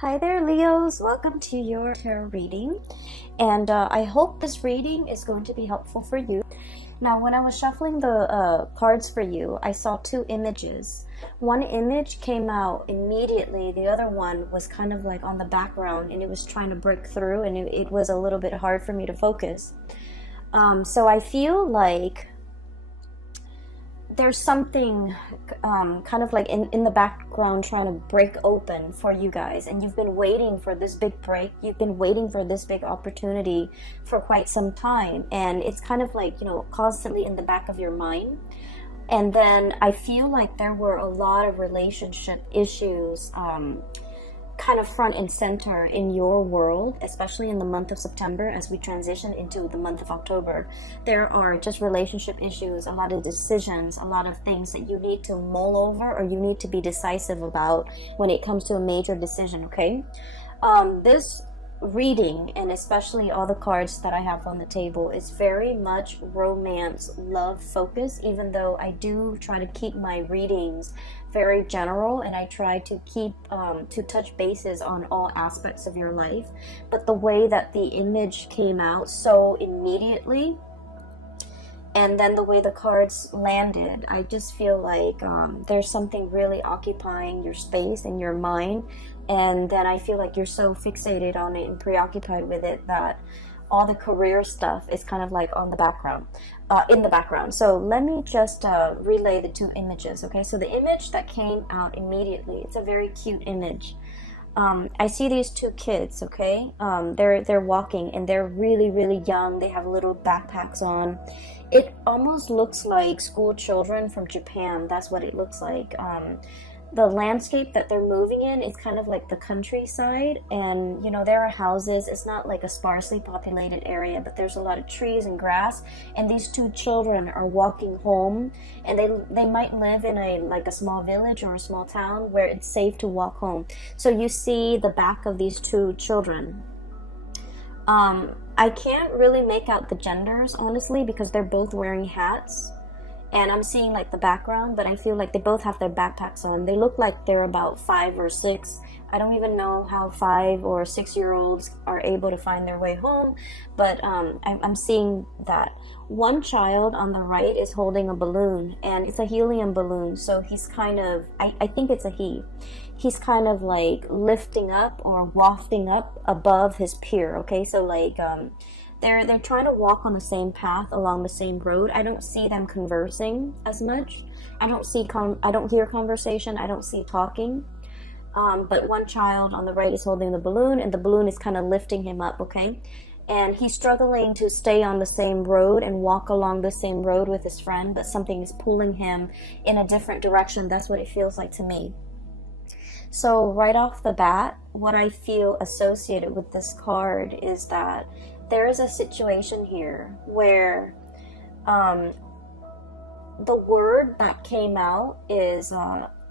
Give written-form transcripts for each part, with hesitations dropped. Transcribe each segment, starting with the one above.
Hi there, Leos. Welcome to your tarot reading. And I hope this reading is going to be helpful for you. Now, when I was shuffling the cards for you, I saw two images. One image came out immediately. The other one was kind of like on the background, and it was trying to break through, and it was a little bit hard for me to focus. So I feel like there's something kind of like in the background trying to break open for you guys, and you've been waiting for this big break. You've been waiting for this big opportunity for quite some time, and it's kind of like, constantly in the back of your mind. And then I feel like there were a lot of relationship issues kind of front and center in your world, especially in the month of September as we transition into the month of October. There are just relationship issues, a lot of decisions, a lot of things that you need to mull over or you need to be decisive about when it comes to a major decision, okay? This reading, and especially all the cards that I have on the table, is very much romance, love focused, even though I do try to keep my readings very general, and I try to keep to touch bases on all aspects of your life. But the way that the image came out so immediately, and then the way the cards landed, I just feel like there's something really occupying your space and your mind, and then I feel like you're so fixated on it and preoccupied with it that all the career stuff is kind of like on the background, in the background. So let me just relay the two images, okay? So the image that came out immediately, it's a very cute image. I see these two kids, okay? They're walking, and they're really, really young. They have little backpacks on. It almost looks like school children from Japan. That's what it looks like. The landscape that they're moving in is kind of like the countryside, and there are houses. It's not like a sparsely populated area, but there's a lot of trees and grass, and these two children are walking home, and they might live in a small village or a small town where it's safe to walk home. So you see the back of these two children. I can't really make out the genders, honestly, because they're both wearing hats. And I'm seeing like the background, but I feel like they both have their backpacks on. They look like they're about 5 or 6. I don't even know how 5 or 6-year-olds are able to find their way home, but I'm seeing that. One child on the right is holding a balloon, and it's a helium balloon, so he's kind of, I think it's a he. He's kind of like lifting up or wafting up above his peer, okay? So like, they're trying to walk on the same path along the same road. I don't see them conversing as much. I don't hear conversation. I don't see talking. But one child on the right is holding the balloon, and the balloon is kind of lifting him up, okay? And he's struggling to stay on the same road and walk along the same road with his friend, but something is pulling him in a different direction. That's what it feels like to me. So right off the bat, what I feel associated with this card is that there is a situation here where the word that came out is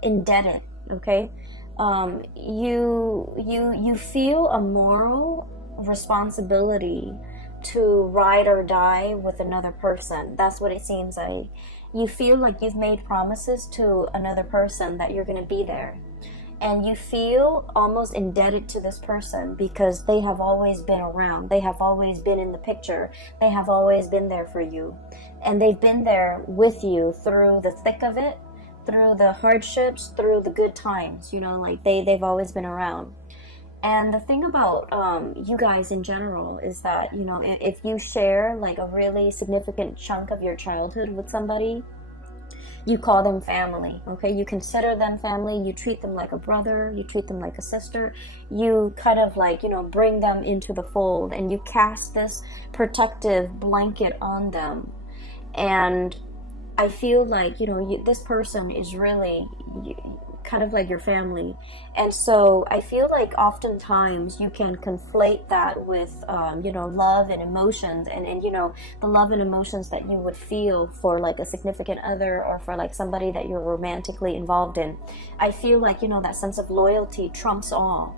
indebted, okay? You feel a moral responsibility to ride or die with another person. That's what it seems like. You feel like you've made promises to another person that you're going to be there. And you feel almost indebted to this person because they have always been around. They have always been in the picture. They have always been there for you. And they've been there with you through the thick of it, through the hardships, through the good times. Like they've always been around. And the thing about you guys in general is that, if you share like a really significant chunk of your childhood with somebody, you call them family, okay? You consider them family. You treat them like a brother. You treat them like a sister. You kind of like, bring them into the fold, and you cast this protective blanket on them. And I feel like, this person is really kind of like your family. And so I feel like oftentimes you can conflate that with, love and emotions, and the love and emotions that you would feel for like a significant other or for like somebody that you're romantically involved in. I feel like, that sense of loyalty trumps all.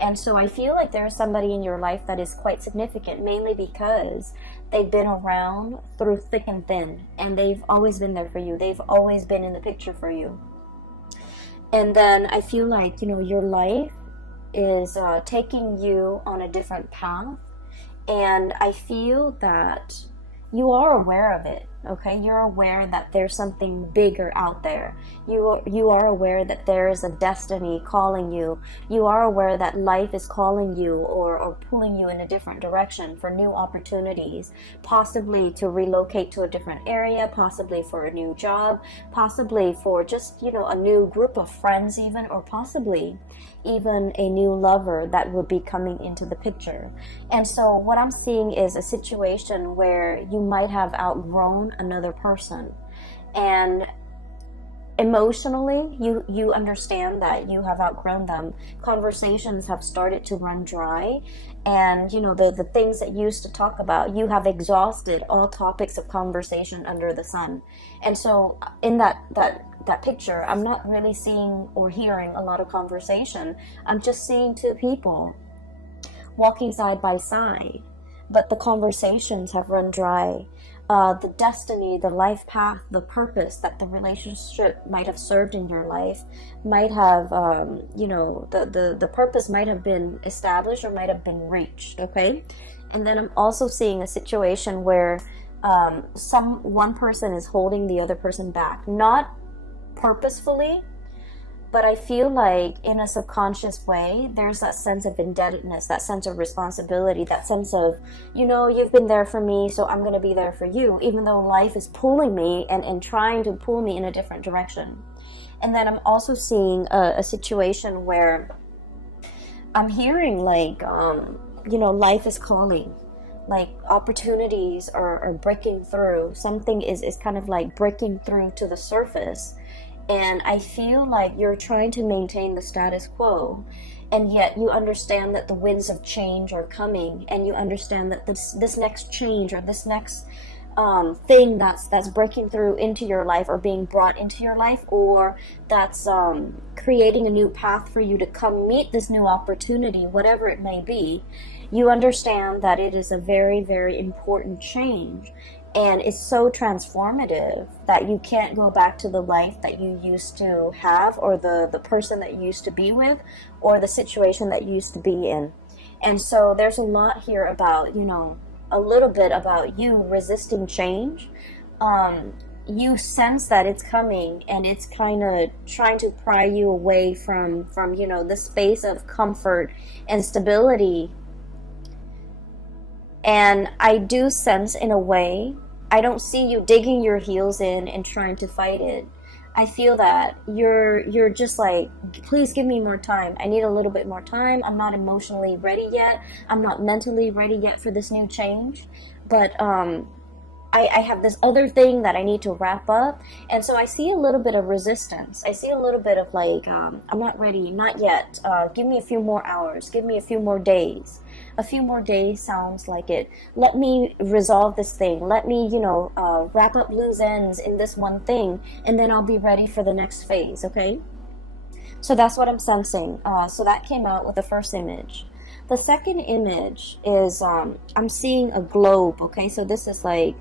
And so I feel like there's somebody in your life that is quite significant, mainly because they've been around through thick and thin, and they've always been there for you. They've always been in the picture for you. And then I feel like, your life is taking you on a different path, and I feel that you are aware of it. Okay, you're aware that there's something bigger out there. You are aware that there is a destiny calling you. You are aware that life is calling you, or pulling you in a different direction for new opportunities, possibly to relocate to a different area, possibly for a new job, possibly for just, a new group of friends even, or possibly even a new lover that would be coming into the picture. And so what I'm seeing is a situation where you might have outgrown another person, and emotionally you understand that you have outgrown them. Conversations have started to run dry, and the things that you used to talk about, you have exhausted all topics of conversation under the sun. And so in that picture, I'm not really seeing or hearing a lot of conversation. I'm just seeing two people walking side by side, but the conversations have run dry. The destiny, the life path, the purpose that the relationship might have served in your life might have, the purpose might have been established or might have been reached, okay? And then I'm also seeing a situation where one person is holding the other person back, not purposefully, but I feel like in a subconscious way, there's that sense of indebtedness, that sense of responsibility, that sense of, you've been there for me, so I'm going to be there for you, even though life is pulling me and trying to pull me in a different direction. And then I'm also seeing a situation where I'm hearing like, life is calling. Like opportunities are breaking through. Something is kind of like breaking through to the surface. And I feel like you're trying to maintain the status quo, and yet you understand that the winds of change are coming, and you understand that this next change, or this next thing that's breaking through into your life, or being brought into your life, or that's creating a new path for you to come meet this new opportunity, whatever it may be, you understand that it is a very, very important change. And it's so transformative that you can't go back to the life that you used to have, or the person that you used to be with, or the situation that you used to be in. And so there's a lot here about, a little bit about you resisting change. You sense that it's coming, and it's kind of trying to pry you away from the space of comfort and stability. And I do sense, in a way, I don't see you digging your heels in and trying to fight it. I feel that you're just like, please give me more time. I need a little bit more time. I'm not emotionally ready yet. I'm not mentally ready yet for this new change. But I have this other thing that I need to wrap up. And so I see a little bit of resistance. I see a little bit of like, I'm not ready, not yet. Give me a few more hours. Give me a few more days. A few more days sounds like it. Let me resolve this thing. Let me, wrap up loose ends in this one thing, and then I'll be ready for the next phase, okay? So that's what I'm sensing. So that came out with the first image. The second image is, I'm seeing a globe, okay? So this is like,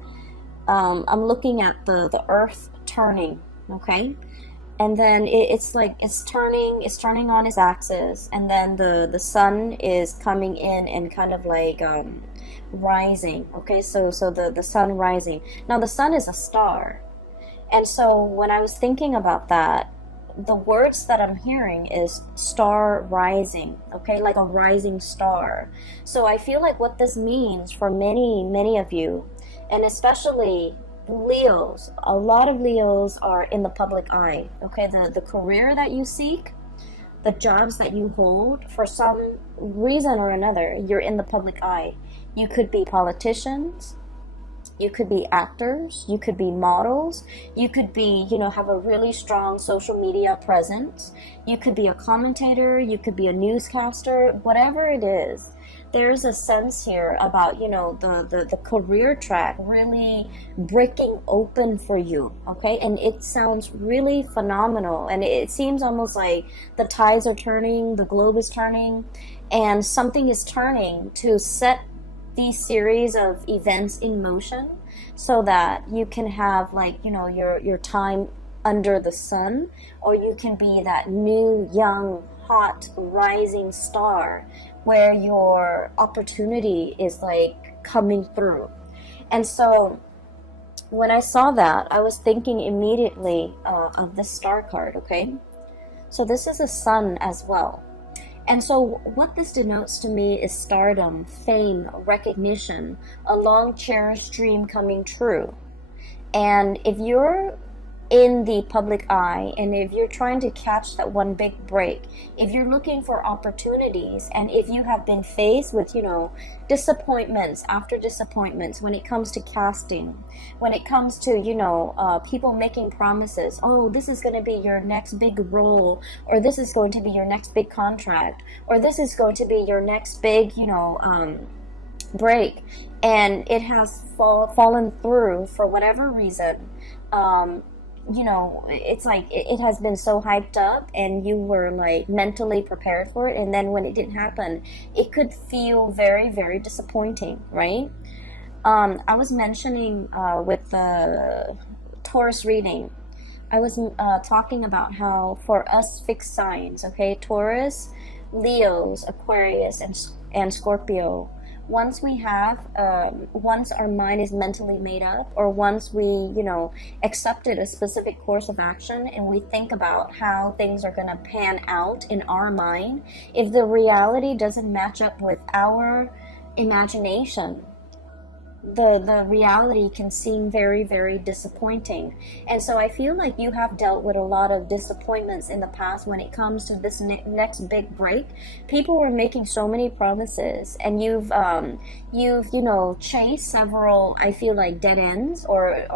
I'm looking at the earth turning, okay? And then it's turning on its axis, and then the sun is coming in and kind of like rising, okay? So the sun rising. Now the sun is a star, and so when I was thinking about that, the words that I'm hearing is star rising, okay? Like a rising star. So I feel like what this means for many of you, and especially Leos, a lot of Leos are in the public eye, okay? The career that you seek, the jobs that you hold, for some reason or another, you're in the public eye. You could be politicians, you could be actors, you could be models, you could be, have a really strong social media presence, you could be a commentator, you could be a newscaster, whatever it is. There's a sense here about, the career track really breaking open for you, okay? And it sounds really phenomenal. And it seems almost like the tides are turning, the globe is turning, and something is turning to set these series of events in motion so that you can have, like, your time under the sun, or you can be that new, young, hot rising star where your opportunity is like coming through. And so when I saw that, I was thinking immediately of this star card, okay? So this is a sun as well. And so what this denotes to me is stardom, fame, recognition, a long cherished dream coming true. And if you're in the public eye, and if you're trying to catch that one big break, if you're looking for opportunities, and if you have been faced with, disappointments after disappointments when it comes to casting, when it comes to, people making promises, oh, this is going to be your next big role, or this is going to be your next big contract, or this is going to be your next big, break, and it has fallen through for whatever reason. It's like it has been so hyped up and you were like mentally prepared for it, and then when it didn't happen, it could feel very, very disappointing, right? I was mentioning with the Taurus reading, I was talking about how for us fixed signs, okay, Taurus, Leos, Aquarius, and Scorpio, once our mind is mentally made up, or once we, accepted a specific course of action and we think about how things are going to pan out in our mind, if the reality doesn't match up with our imagination, the reality can seem very, very disappointing. And so I feel like you have dealt with a lot of disappointments in the past when it comes to this next big break. People were making so many promises, and you've chased several, I feel like, dead ends, or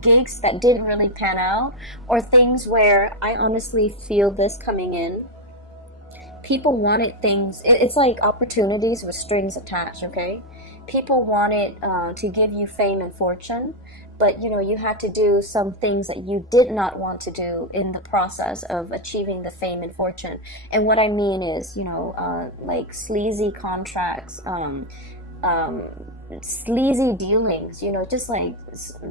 gigs that didn't really pan out, or things where I honestly feel this coming in. People wanted things, it's like opportunities with strings attached, okay? People wanted to give you fame and fortune, but you had to do some things that you did not want to do in the process of achieving the fame and fortune. And what I mean is, like sleazy contracts, sleazy dealings, just like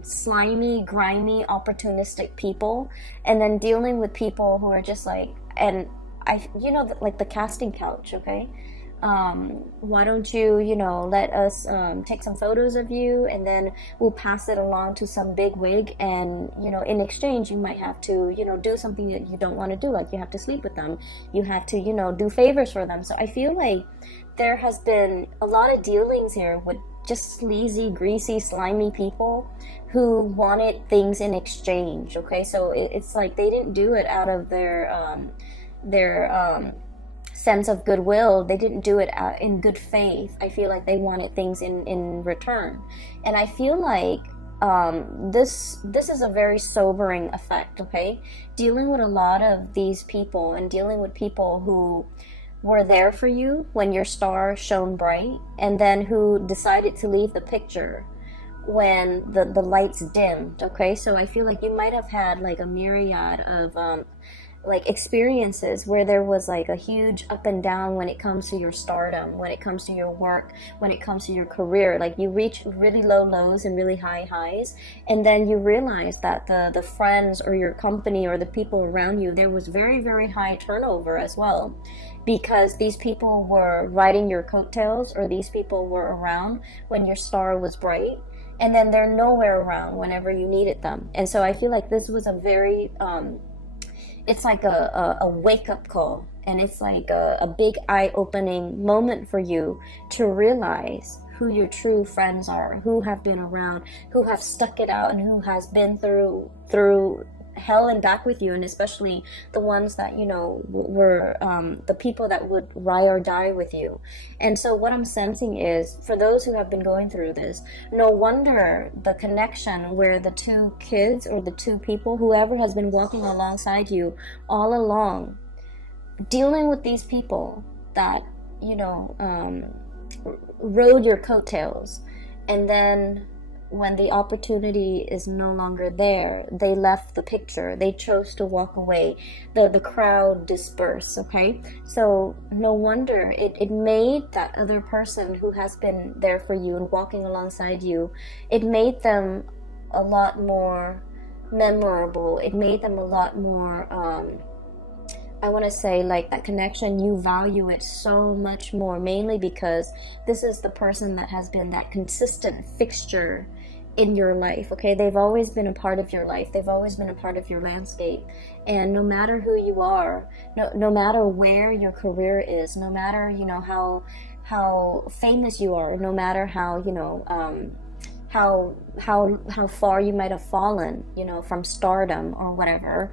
slimy, grimy, opportunistic people, and then dealing with people who are just like, and like the casting couch, okay? Why don't you, let us take some photos of you, and then we'll pass it along to some big wig, and, in exchange, you might have to, do something that you don't want to do, like you have to sleep with them, you have to, do favors for them. So I feel like there has been a lot of dealings here with just sleazy, greasy, slimy people who wanted things in exchange, okay? So it's like they didn't do it out of their sense of goodwill. They didn't do it in good faith. I feel like they wanted things in return. And I feel like this is a very sobering effect, okay? Dealing with a lot of these people, and dealing with people who were there for you when your star shone bright, and then who decided to leave the picture when the lights dimmed, okay? So I feel like you might have had like a myriad of like experiences where there was like a huge up and down when it comes to your stardom, when it comes to your work, when it comes to your career. Like you reach really low lows and really high highs, and then you realize that the friends or your company or the people around you, there was very, very high turnover as well, because these people were riding your coattails, or these people were around when your star was bright, and then they're nowhere around whenever you needed them. And so I feel like this was a very it's like a wake-up call, and it's like a big eye-opening moment for you to realize who your true friends are, who have been around, who have stuck it out, and who has been through hell and back with you, and especially the ones that were the people that would ride or die with you. And so what I'm sensing is, for those who have been going through this, no wonder the connection where the two kids or the two people, whoever has been walking alongside you all along, dealing with these people that rode your coattails, and then when the opportunity is no longer there, they left the picture. They chose to walk away. The crowd dispersed, okay? So no wonder it made that other person who has been there for you and walking alongside you, it made them a lot more memorable. It made them a lot more I want to say, like, that connection, you value it so much more, mainly because this is the person that has been that consistent fixture in your life. Okay, they've always been a part of your life, they've always been a part of your landscape, and no matter who you are, no matter where your career is, no matter, you know, how famous you are, no matter how, you know, how far you might have fallen, you know, from stardom or whatever,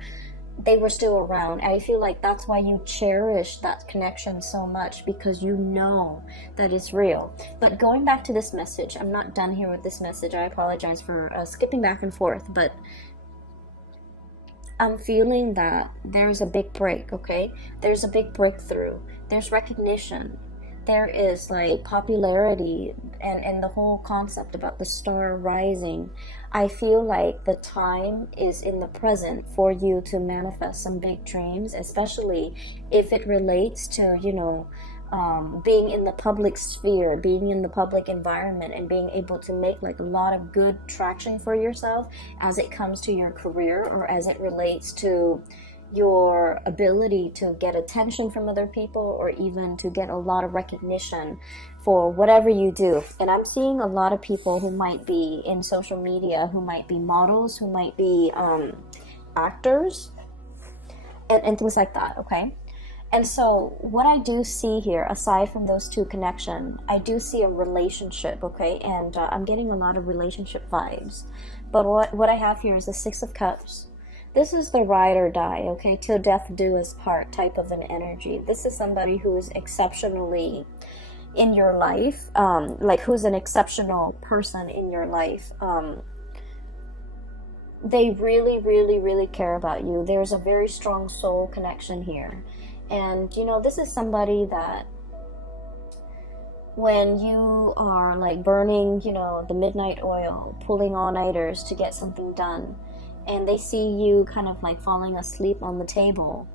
they were still around. I feel like that's why you cherish that connection so much, because you know that it's real. But going back to this message, I'm not done here with this message. I apologize for skipping back and forth, but I'm feeling that there's a big break, okay? There's a big breakthrough. There's recognition. There is like popularity, and the whole concept about the star rising. I feel like the time is in the present for you to manifest some big dreams, especially if it relates to, you know, being in the public sphere, being in the public environment, and being able to make like a lot of good traction for yourself as it comes to your career, or as it relates to your ability to get attention from other people, or even to get a lot of recognition for whatever you do. And I'm seeing a lot of people who might be in social media, who might be models, who might be actors, and things like that, okay? And so what I do see here, aside from those two connections, I do see a relationship, okay? And I'm getting a lot of relationship vibes. But what I have here is the Six of Cups. This is the ride or die, okay? Till death do us part type of an energy. This is somebody who is exceptionally in your life, like who's an exceptional person in your life. They really, really, really care about you. There's a very strong soul connection here. And, you know, this is somebody that when you are like burning, you know, the midnight oil, pulling all-nighters to get something done, and they see you kind of like falling asleep on the table,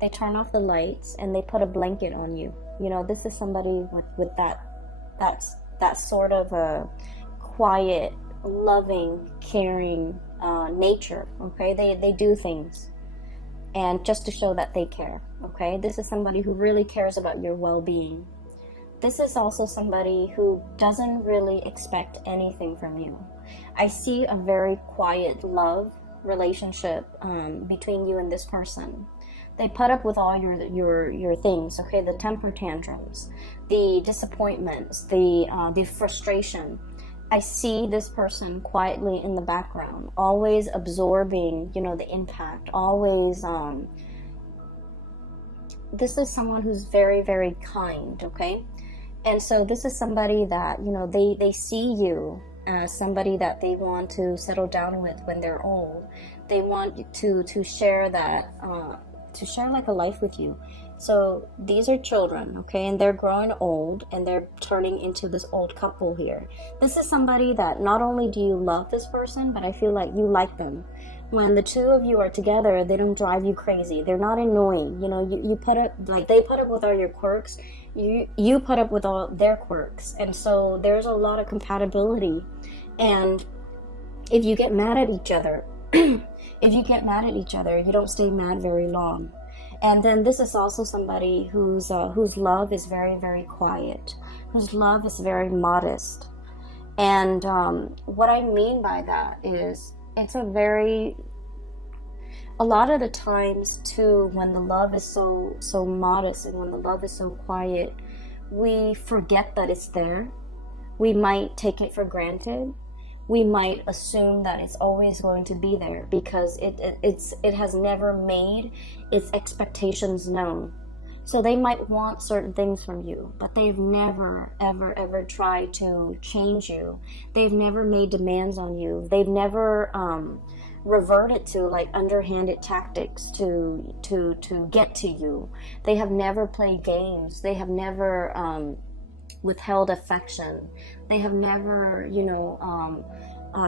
they turn off the lights and they put a blanket on you. You know, this is somebody with that sort of a quiet, loving, caring nature, okay? They do things, and just to show that they care, okay? This is somebody who really cares about your well-being. This is also somebody who doesn't really expect anything from you. I see a very quiet love relationship between you and this person. They put up with all your things, okay? The temper tantrums, the disappointments, the frustration. I see this person quietly in the background, always absorbing, you know, the impact, always this is someone who's very, very kind, okay? And so this is somebody that, you know, they see you as somebody that they want to settle down with when they're old. They want you to share that, to share like a life with you. So these are children, okay, and they're growing old, and they're turning into this old couple here. This is somebody that not only do you love this person, but I feel like you like them. When the two of you are together, they don't drive you crazy. They're not annoying. You know, you put up, like, they put up with all your quirks. You put up with all their quirks. And so there's a lot of compatibility. And if you get mad at each other, you don't stay mad very long. And then this is also somebody whose love is very, very quiet, whose love is very modest. And what I mean by that is, it's a lot of the times too, when the love is so modest and when the love is so quiet, we forget that it's there. We might take it for granted. We might assume that it's always going to be there because it has never made its expectations known. So they might want certain things from you, but they've never, ever, ever tried to change you. They've never made demands on you. They've never reverted to like underhanded tactics to get to you. They have never played games. They have never withheld affection. They have never,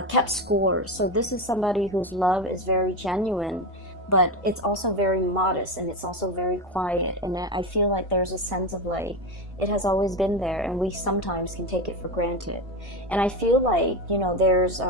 kept score. So this is somebody whose love is very genuine, but it's also very modest, and it's also very quiet. And I feel like there's a sense of like, it has always been there, and we sometimes can take it for granted. And I feel like, there's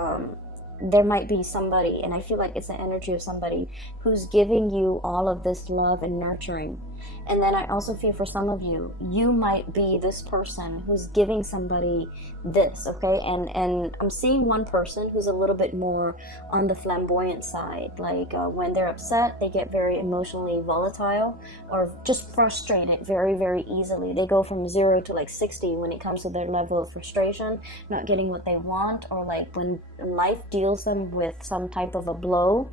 there might be somebody, and I feel like it's the energy of somebody who's giving you all of this love and nurturing. And then I also feel for some of you, you might be this person who's giving somebody this, okay? And I'm seeing one person who's a little bit more on the flamboyant side. Like when they're upset, they get very emotionally volatile or just frustrated very, very easily. They go from 0 to like 60 when it comes to their level of frustration, not getting what they want, or like when life deals them with some type of a blow.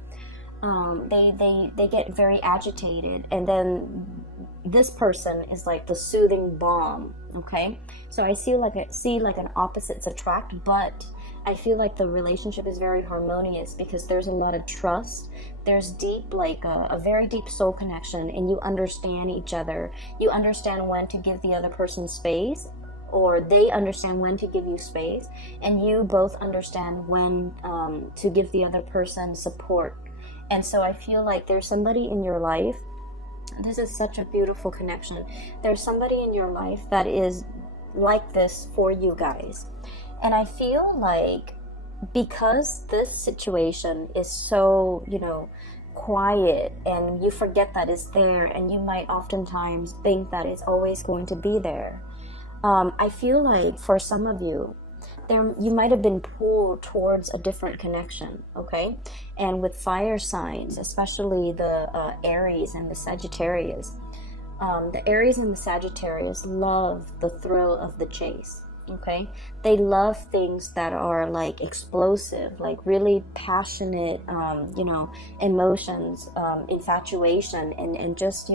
They get very agitated, and then this person is like the soothing balm. Okay, so I see like an opposites attract, but I feel like the relationship is very harmonious because there's a lot of trust. There's deep, like a very deep soul connection, and you understand each other. You understand when to give the other person space, or they understand when to give you space, and you both understand when to give the other person support. And so I feel like there's somebody in your life. This is such a beautiful connection. There's somebody in your life that is like this for you guys. And I feel like because this situation is so, quiet, and you forget that it's there, and you might oftentimes think that it's always going to be there. I feel like for some of you, you might have been pulled towards a different connection, okay? And with fire signs, especially the Aries and the Sagittarius, the Aries and the Sagittarius love the thrill of the chase, okay? They love things that are like explosive, like really passionate, emotions, infatuation, and just,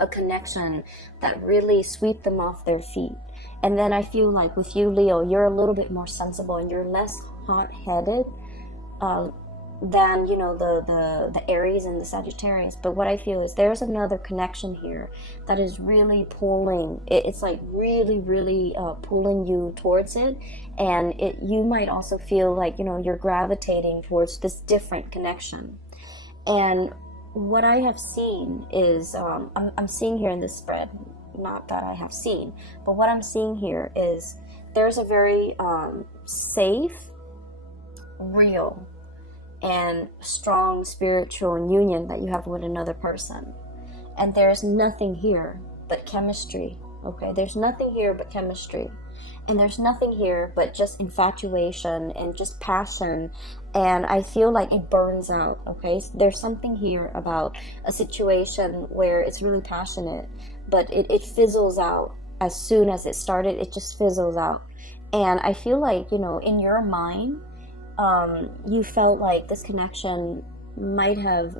a connection that really sweep them off their feet. And then I feel like with you, Leo, you're a little bit more sensible and you're less hot-headed than, the Aries and the Sagittarius. But what I feel is there's another connection here that is really pulling. It's like really, really pulling you towards it. And you might also feel like, you're gravitating towards this different connection. And what I have seen is, I'm seeing here in this spread, not that I have seen, but what I'm seeing here is there's a very safe, real, and strong spiritual union that you have with another person. And there's nothing here but chemistry, okay? There's nothing here but chemistry. And there's nothing here but just infatuation and just passion. And I feel like it burns out, okay? There's something here about a situation where it's really passionate, but it fizzles out. As soon as it started, it just fizzles out. And I feel like, in your mind, you felt like this connection might have,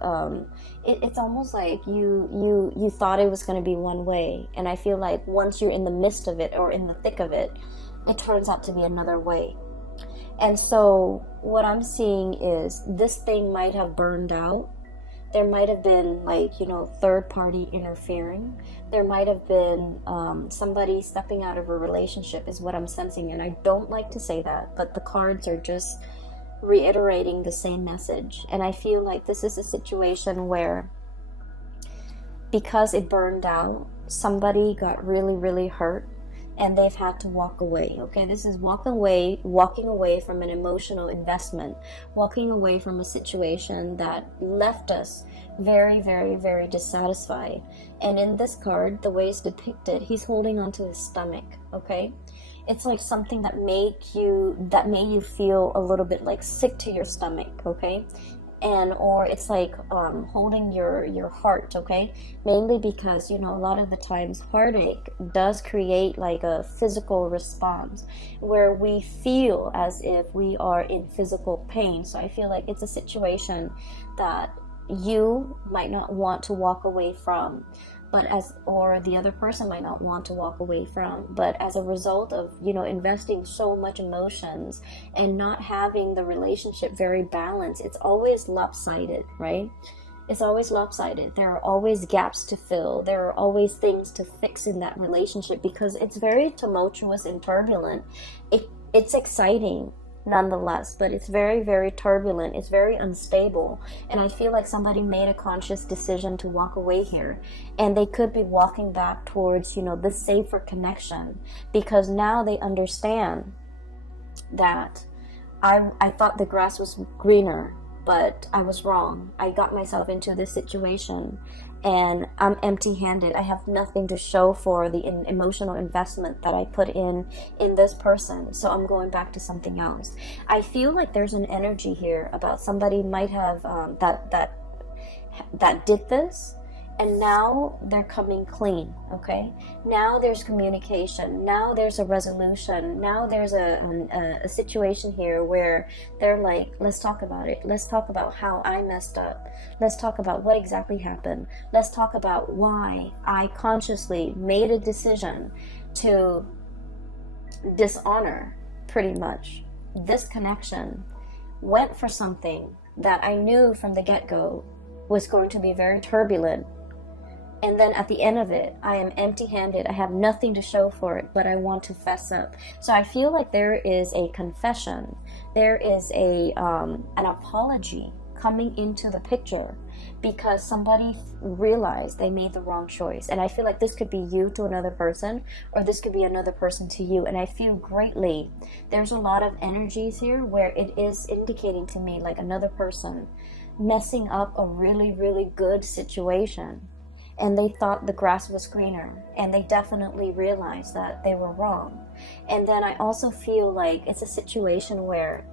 it's almost like you thought it was going to be one way. And I feel like once you're in the midst of it or in the thick of it, it turns out to be another way. And so what I'm seeing is this thing might have burned out. There might have been third party interfering. There might have been somebody stepping out of a relationship is what I'm sensing. And I don't like to say that, but the cards are just reiterating the same message. And I feel like this is a situation where, because it burned out, somebody got really, really hurt, and they've had to walk away. Okay, this is walking away from an emotional investment, walking away from a situation that left us very, very, very dissatisfied. And in this card, the way it's depicted, he's holding onto his stomach. Okay, it's like something that made you feel a little bit like sick to your stomach. Okay, or it's like holding your heart, okay? Mainly because, a lot of the times heartache does create like a physical response where we feel as if we are in physical pain. So I feel like it's a situation that you might not want to walk away from, or the other person might not want to walk away from, but as a result of investing so much emotions and not having the relationship very balanced, it's always lopsided, right? It's always lopsided. There are always gaps to fill. There are always things to fix in that relationship because it's very tumultuous and turbulent. It's exciting nonetheless, but it's very, very turbulent. It's very unstable. And I feel like somebody made a conscious decision to walk away here, and they could be walking back towards the safer connection, because now they understand that I thought the grass was greener, but I was wrong. I got myself into this situation and I'm empty-handed. I have nothing to show for the emotional investment that I put in this person. So I'm going back to something else. I feel like there's an energy here about somebody might have that did this, and now they're coming clean. Okay, now there's communication, now there's a resolution, now there's a situation here where they're like, let's talk about it, let's talk about how I messed up, let's talk about what exactly happened, let's talk about why I consciously made a decision to dishonor, pretty much, this connection, went for something that I knew from the get-go was going to be very turbulent. And then at the end of it, I am empty-handed. I have nothing to show for it, but I want to fess up. So I feel like there is a confession. There is an apology coming into the picture because somebody realized they made the wrong choice. And I feel like this could be you to another person, or this could be another person to you. And I feel greatly, there's a lot of energies here where it is indicating to me like another person messing up a really, really good situation. And they thought the grass was greener, and they definitely realized that they were wrong. And then I also feel like it's a situation where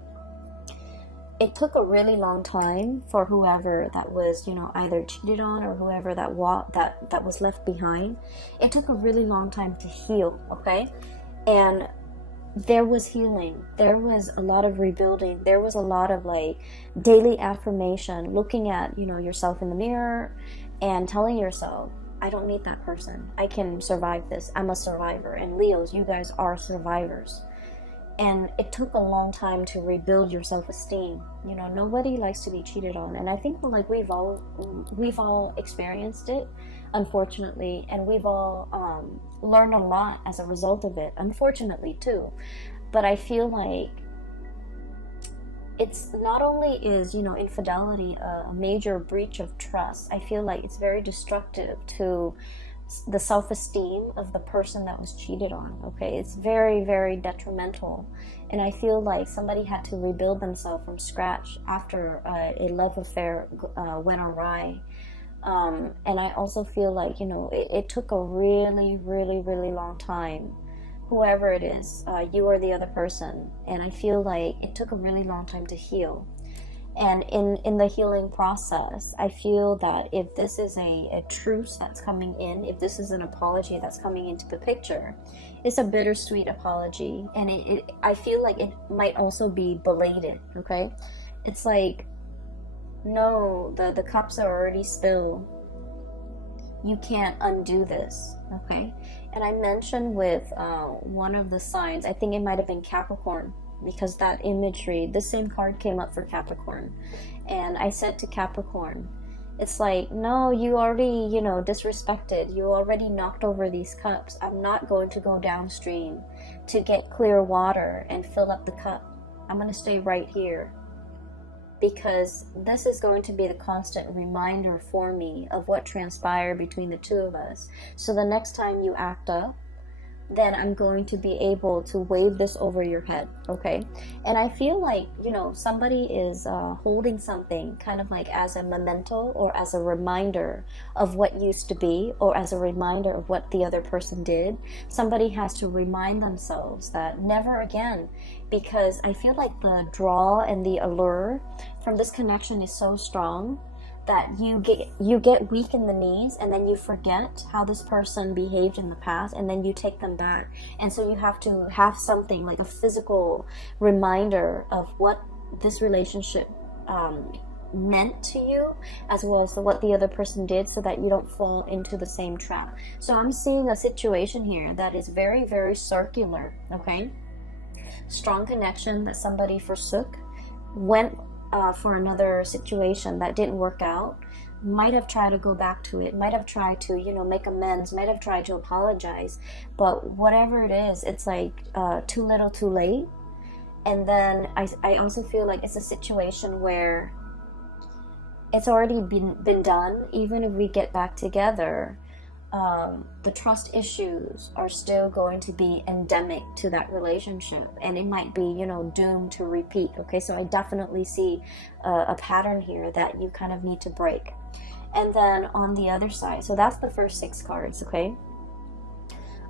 it took a really long time for whoever that was, either cheated on or whoever that was left behind. It took a really long time to heal, okay? And there was healing, there was a lot of rebuilding, there was a lot of like daily affirmation, looking at yourself in the mirror and telling yourself, I don't need that person, I can survive this, I'm a survivor. And Leos, you guys are survivors. And it took a long time to rebuild your self-esteem. Nobody likes to be cheated on, and I think like we've all experienced it, unfortunately, and we've all learned a lot as a result of it, unfortunately too. But I feel like it's not only is infidelity a major breach of trust, I feel like it's very destructive to the self-esteem of the person that was cheated on. Okay, it's very, very detrimental. And I feel like somebody had to rebuild themselves from scratch after a love affair went awry. And I also feel like it took a really, really, really long time, whoever it is, you or the other person. And I feel like it took a really long time to heal. And in the healing process, I feel that if this is a truce that's coming in, if this is an apology that's coming into the picture, it's a bittersweet apology. And I feel like it might also be belated, okay? It's like, no, the cups are already spilled. You can't undo this, okay? And I mentioned with one of the signs, I think it might have been Capricorn, because that imagery, the same card came up for Capricorn. And I said to Capricorn, it's like, no, you already, disrespected. You already knocked over these cups. I'm not going to go downstream to get clear water and fill up the cup. I'm going to stay right here, because this is going to be the constant reminder for me of what transpired between the two of us. So the next time you act up, then I'm going to be able to wave this over your head, okay? And I feel like, somebody is holding something kind of like as a memento or as a reminder of what used to be, or as a reminder of what the other person did. Somebody has to remind themselves that never again, because I feel like the draw and the allure from this connection is so strong that you get weak in the knees, and then you forget how this person behaved in the past, and then you take them back. And so you have to have something like a physical reminder of what this relationship meant to you, as well as what the other person did, so that you don't fall into the same trap. So I'm seeing a situation here that is very, very circular, okay? Strong connection that somebody forsook, went for another situation that didn't work out, might have tried to go back to it, might have tried to make amends, might have tried to apologize, but whatever it is, it's like too little too late. And then I also feel like it's a situation where it's already been done. Even if we get back together, the trust issues are still going to be endemic to that relationship, and it might be, you know, doomed to repeat. Okay, so I definitely see a pattern here that you kind of need to break. And then on the other side, so that's the first 6 cards. Okay,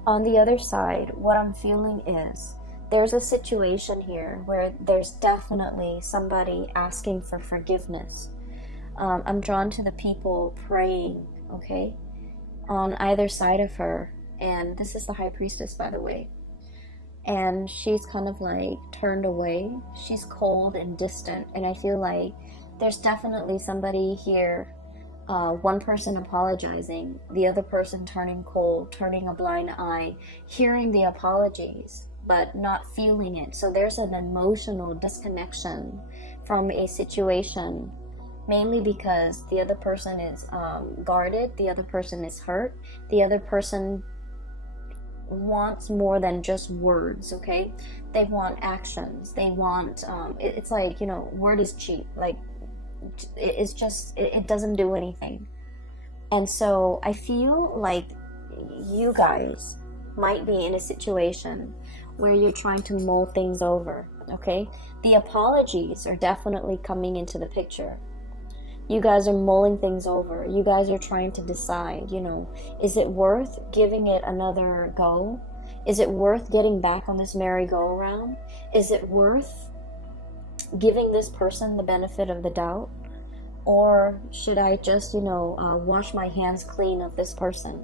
on the other side, what I'm feeling is there's a situation here where there's definitely somebody asking for forgiveness. I'm drawn to the people praying, okay, on either side of her. And this is the High Priestess, by the way. And she's kind of like turned away. She's cold and distant. And I feel like there's definitely somebody here, one person apologizing, the other person turning cold, turning a blind eye, hearing the apologies, but not feeling it. So there's an emotional disconnection from a situation, mainly because the other person is guarded, the other person is hurt, the other person wants more than just words. Okay, they want actions, they want it's like, you know, word is cheap. Like, it's just, it doesn't do anything. And so I feel like you guys might be in a situation where you're trying to mull things over. Okay, the apologies are definitely coming into the picture. You guys are mulling things over. You guys are trying to decide, you know, is it worth giving it another go? Is it worth getting back on this merry-go-round? Is it worth giving this person the benefit of the doubt? Or should I just, you know, wash my hands clean of this person?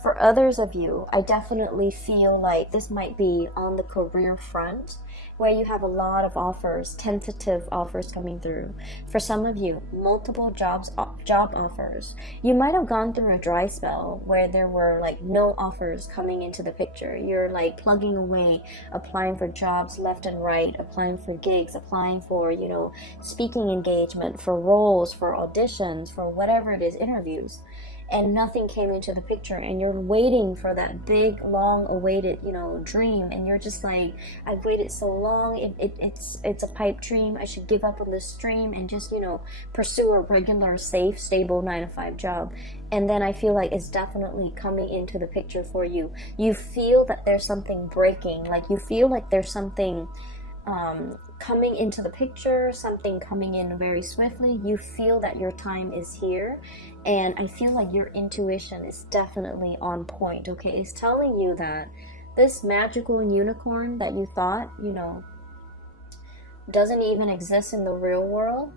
For others of you, I definitely feel like this might be on the career front, where you have a lot of offers, tentative offers coming through. For some of you, multiple job offers. You might have gone through a dry spell where there were like no offers coming into the picture. You're like plugging away, applying for jobs left and right, applying for gigs, applying for, you know, speaking engagement, for roles, for auditions, for whatever it is, interviews. And nothing came into the picture, and you're waiting for that big, long-awaited, you know, dream, and you're just like, I've waited so long, it's a pipe dream, I should give up on this dream and just, you know, pursue a regular, safe, stable 9-to-5 job. And then I feel like it's definitely coming into the picture for you. You feel that there's something breaking, like you feel like there's something coming into the picture, something coming in very swiftly. You feel that your time is here, and I feel like your intuition is definitely on point. Okay, it's telling you that this magical unicorn that you thought, you know, doesn't even exist in the real world,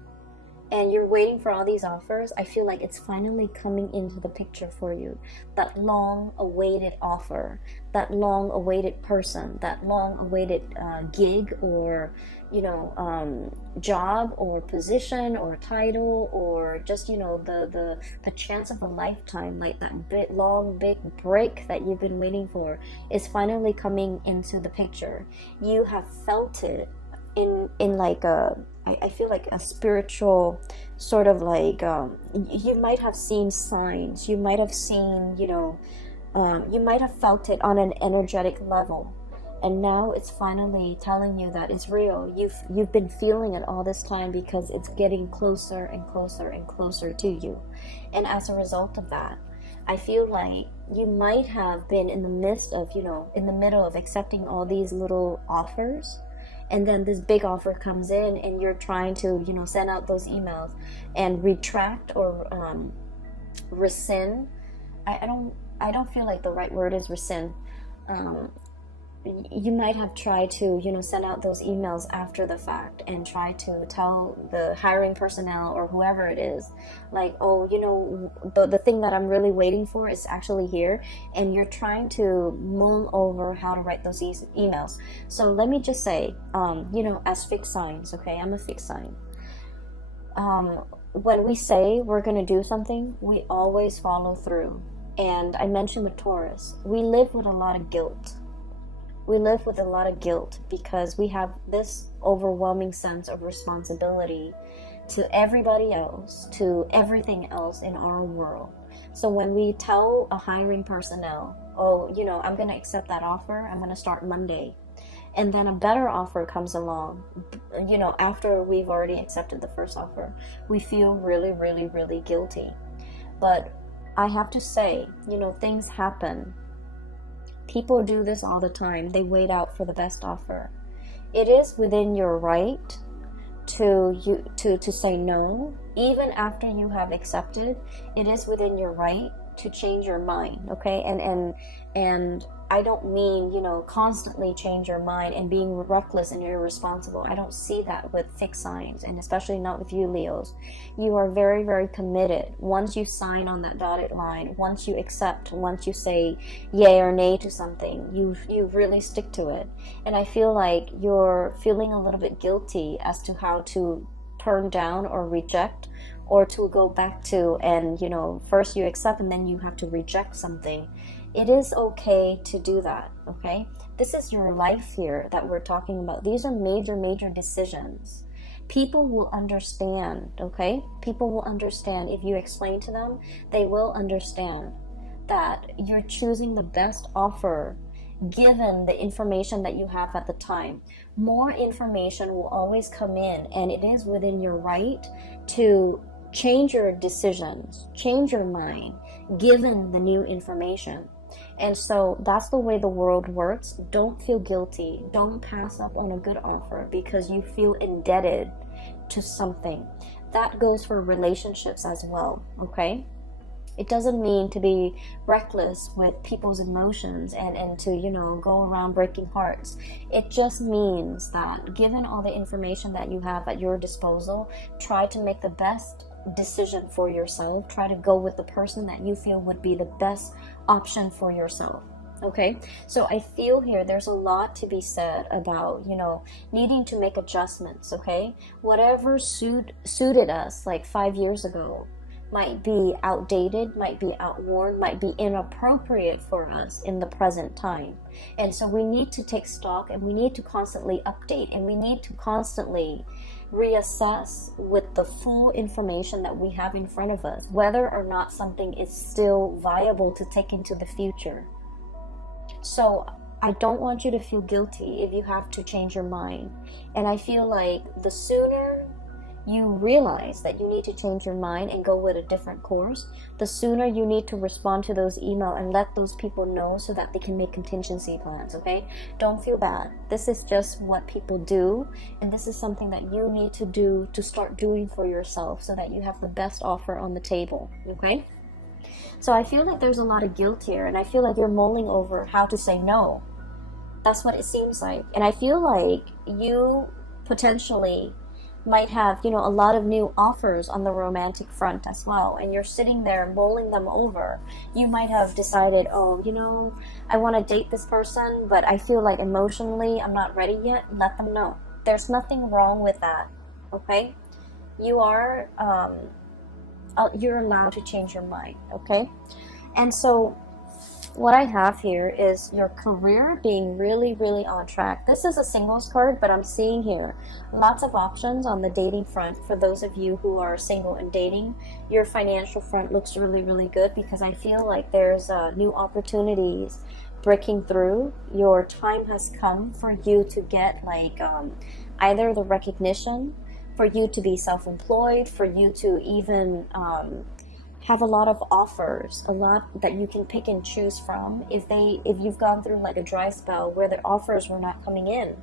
and you're waiting for all these offers, I feel like it's finally coming into the picture for you. That long-awaited offer, that long-awaited person, that long-awaited gig, or, you know, job or position or title, or just, you know, the chance of a lifetime, like that big break that you've been waiting for is finally coming into the picture. You have felt it in like a, I feel like a spiritual sort of like, you might have seen signs, you might have seen, you know, you might have felt it on an energetic level, and now it's finally telling you that it's real. You've been feeling it all this time because it's getting closer and closer and closer to you. And as a result of that, I feel like you might have been in the midst of, you know, in the middle of accepting all these little offers, and then this big offer comes in, and you're trying to, you know, send out those emails and retract or rescind. I don't feel like the right word is rescind. You might have tried to, you know, send out those emails after the fact and try to tell the hiring personnel or whoever it is, like, oh, you know, the thing that I'm really waiting for is actually here, and you're trying to mull over how to write those emails. So let me just say, you know, as fixed signs, okay, I'm a fixed sign. When we say we're going to do something, we always follow through. And I mentioned with Taurus, we live with a lot of guilt. We live with a lot of guilt because we have this overwhelming sense of responsibility to everybody else, to everything else in our world. So when we tell a hiring personnel, oh, you know, I'm going to accept that offer, I'm going to start Monday, and then a better offer comes along, you know, after we've already accepted the first offer, we feel really, really, really guilty. But I have to say, you know, things happen. People do this all the time. They wait out for the best offer. It is within your right to say no, even after you have accepted. It is within your right to change your mind, okay? And I don't mean, you know, constantly change your mind and being reckless and irresponsible. I don't see that with fixed signs, and especially not with you, Leos. You are very, very committed. Once you sign on that dotted line, once you accept, once you say yay or nay to something, you really stick to it. And I feel like you're feeling a little bit guilty as to how to turn down or reject, or to go back to, and you know, first you accept and then you have to reject something. It is okay to do that, okay? This is your life here that we're talking about. These are major, major decisions. People will understand, okay? People will understand. If you explain to them, they will understand that you're choosing the best offer given the information that you have at the time. More information will always come in, and it is within your right to change your decisions, change your mind, given the new information. And so that's the way the world works. Don't feel guilty. Don't pass up on a good offer because you feel indebted to something. That goes for relationships as well, okay? It doesn't mean to be reckless with people's emotions and to, you know, go around breaking hearts. It just means that given all the information that you have at your disposal, try to make the best decision for yourself. Try to go with the person that you feel would be the best option for yourself. Okay, so I feel here there's a lot to be said about, you know, needing to make adjustments. Okay, whatever suited us like 5 years ago might be outdated, might be outworn, might be inappropriate for us in the present time. And so we need to take stock, and we need to constantly update, and we need to constantly reassess with the full information that we have in front of us, whether or not something is still viable to take into the future. So I don't want you to feel guilty if you have to change your mind. And I feel like the sooner you realize that you need to change your mind and go with a different course, the sooner you need to respond to those emails and let those people know so that they can make contingency plans, okay? Don't feel bad. This is just what people do, and this is something that you need to do, to start doing for yourself so that you have the best offer on the table, okay? So I feel like there's a lot of guilt here, and I feel like you're mulling over how to say no. That's what it seems like. And I feel like you potentially might have, you know, a lot of new offers on the romantic front as well, and you're sitting there mulling them over. You might have decided, oh, you know, I want to date this person, but I feel like emotionally I'm not ready yet. Let them know. There's nothing wrong with that, okay? You're allowed to change your mind, okay? And so what I have here is your career being really, really on track. This is a singles card, but I'm seeing here lots of options on the dating front for those of you who are single and dating. Your financial front looks really, really good because I feel like there's new opportunities breaking through. Your time has come for you to get like either the recognition, for you to be self-employed, for you to even have a lot of offers, a lot that you can pick and choose from. If you've gone through like a dry spell where the offers were not coming in,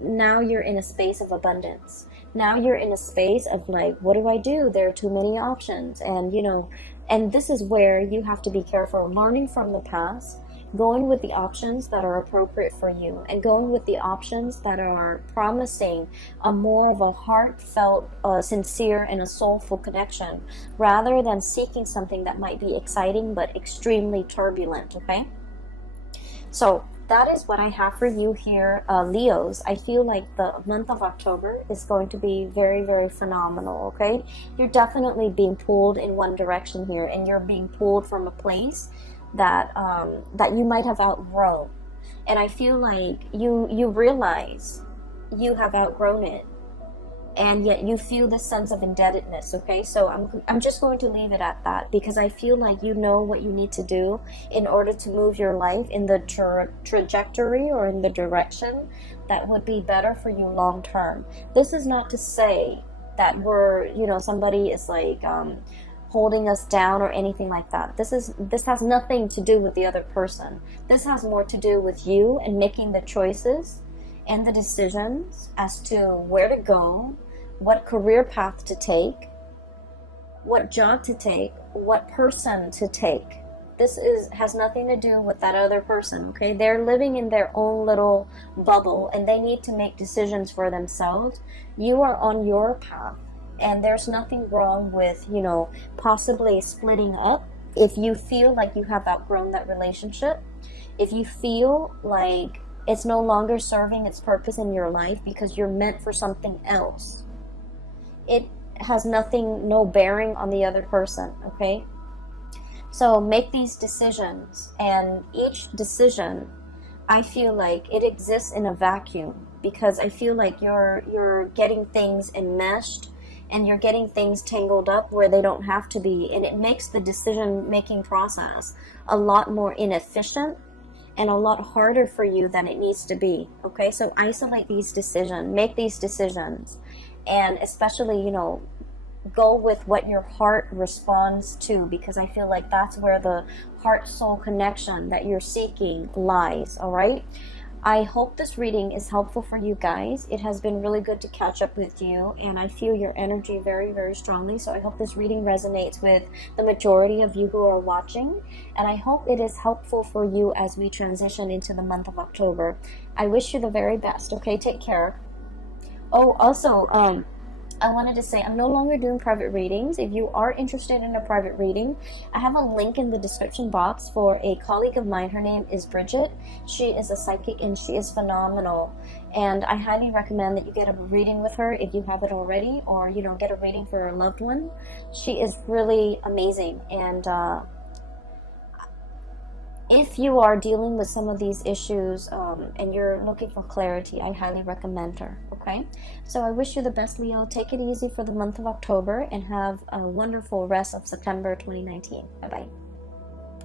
now you're in a space of abundance. Now you're in a space of like, what do I do? There are too many options. And you know, and this is where you have to be careful, learning from the past, going with the options that are appropriate for you, and going with the options that are promising a more of a heartfelt, sincere, and a soulful connection, rather than seeking something that might be exciting but extremely turbulent, okay? So that is what I have for you here, Leos. I feel like the month of October is going to be very, very phenomenal, okay? You're definitely being pulled in one direction here, and you're being pulled from a place that you might have outgrown. And I feel like you realize you have outgrown it, and yet you feel this sense of indebtedness, okay? So I'm just going to leave it at that, because I feel like you know what you need to do in order to move your life in the trajectory or in the direction that would be better for you long term. This is not to say that somebody is like holding us down or anything like that. This has nothing to do with the other person. This has more to do with you and making the choices and the decisions as to where to go, what career path to take, what job to take, what person to take. This has nothing to do with that other person, okay? They're living in their own little bubble and they need to make decisions for themselves. You are on your path, and there's nothing wrong with, you know, possibly splitting up if you feel like you have outgrown that relationship. If you feel like it's no longer serving its purpose in your life because you're meant for something else. It has no bearing on the other person, okay? So make these decisions, and each decision, I feel like it exists in a vacuum, because I feel like you're getting things enmeshed and you're getting things tangled up where they don't have to be, and it makes the decision making process a lot more inefficient and a lot harder for you than it needs to be, okay? So isolate these decisions, make these decisions, and especially, you know, go with what your heart responds to, because I feel like that's where the heart-soul connection that you're seeking lies, all right? I hope this reading is helpful for you guys. It has been really good to catch up with you, and I feel your energy very, very strongly. So I hope this reading resonates with the majority of you who are watching, and I hope it is helpful for you as we transition into the month of October. I wish you the very best, okay? Take care. Oh, also, I wanted to say I'm no longer doing private readings. If you are interested in a private reading, I have a link in the description box for a colleague of mine. Her name is Bridget. She is a psychic and she is phenomenal. And I highly recommend that you get a reading with her if you haven't already, or, you know, get a reading for a loved one. She is really amazing. And if you are dealing with some of these issues and you're looking for clarity, I highly recommend her, okay? So I wish you the best, Leo. Take it easy for the month of October and have a wonderful rest of September 2019. Bye-bye.